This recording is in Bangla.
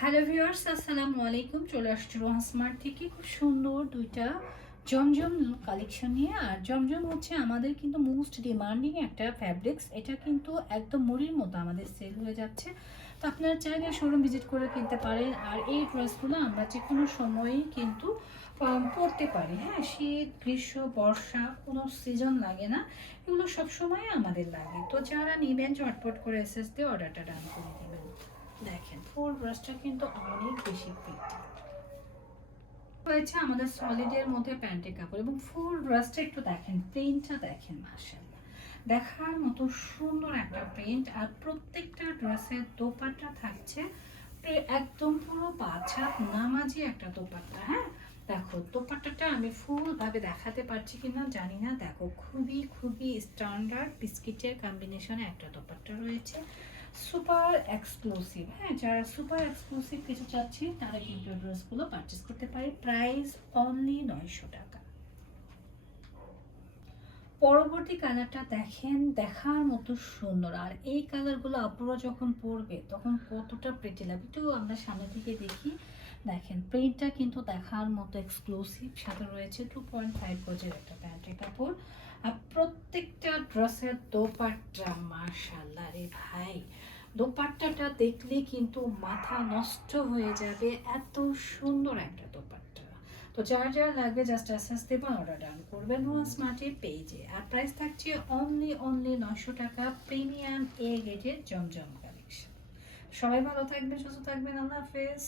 হ্যালো ভিউয়ার্স, আসসালামু আলাইকুম। চলে আসছি রোহান স্মার্ট থেকে খুব সুন্দর দুইটা জমজম কালেকশন নিয়ে। আর জমজম হচ্ছে আমাদের কিন্তু মোস্ট ডিমান্ডিং একটা ফ্যাব্রিক্স। এটা কিন্তু একদম মুড়ির মতো আমাদের সেল হয়ে যাচ্ছে, তো আপনারা চাইলে শোরুম ভিজিট করে কিনতে পারেন। আর এই ড্রেসগুলো আমরা যে কোনো সময়ই কিন্তু পরতে পারি। হ্যাঁ, শীত, গ্রীষ্ম, বর্ষা কোনো সিজন লাগে না, এগুলো সবসময় আমাদের লাগে। তো যারা নেবেন ঝটপট করে এসএস দিয়ে অর্ডারটা ডান করে দেবেন। দেখেন ফুল ব্রাশটা কিন্তু অনেক বেশি প্রিটি হয়েছে আমাদের সলিডের মধ্যে প্যান্টের কাপড়, এবং ফুল ব্রাশটা একটু দেখেন, প্রিন্টটা দেখেন, মাশাআল্লাহ দেখার মতো সুন্দর একটা প্রিন্ট। আর প্রত্যেকটা ড্রেসের দোপাট্টা থাকছে একদম পুরো 5 হাত নামাজি একটা দোপাট্টা। হ্যাঁ, দেখো দোপাট্টাটা আমি ফুলভাবে দেখাতে পারছি কিনা জানি না। দেখো খুবই খুবই স্ট্যান্ডার্ড বিস্কিটের কম্বিনেশনে একটা দোপাট্টা রয়েছে, সুপার এক্সক্লুসিভ। হ্যাঁ, যারা সুপার এক্সক্লুসিভ কিছু চাচ্ছি তারা কিন্তু ড্রেসগুলো পারচেস করতে পারে। প্রাইস অনলি 900 টাকা। পরবর্তী কালারটা দেখেন, দেখার মতো সুন্দর। আর এই কালারগুলো আপনারা যখন পরবে তখন কতটা প্রিটি লাগবে, একটু আমরা সামনে থেকে দেখি। দেখেন প্রিন্টটা কিন্তু দেখার মতো এক্সক্লুসিভ, সাথে রয়েছে 2.5 গজের একটা প্যান্টের কাপড়। আর প্রত্যেকটা ড্রেসের দোপাট্টা মাশাআল্লাহ রে ভাই, দোপাট্টাটা দেখলে কিন্তু মাথা নষ্ট হয়ে যাবে, এত সুন্দর একটা দোপাট্টা। তো যার যার লাগবে জাস্ট এসএস দেবেন, অর্ডার ডান করবেন রোহান স্মার্টের পেজে। আর প্রাইস থাকছে অনলি 900 টাকা। প্রিমিয়াম এ গ্রেডের জমজম কালেকশন। সবাই ভালো থাকবেন, সুস্থ থাকবেন, আল্লাহ হাফেজ।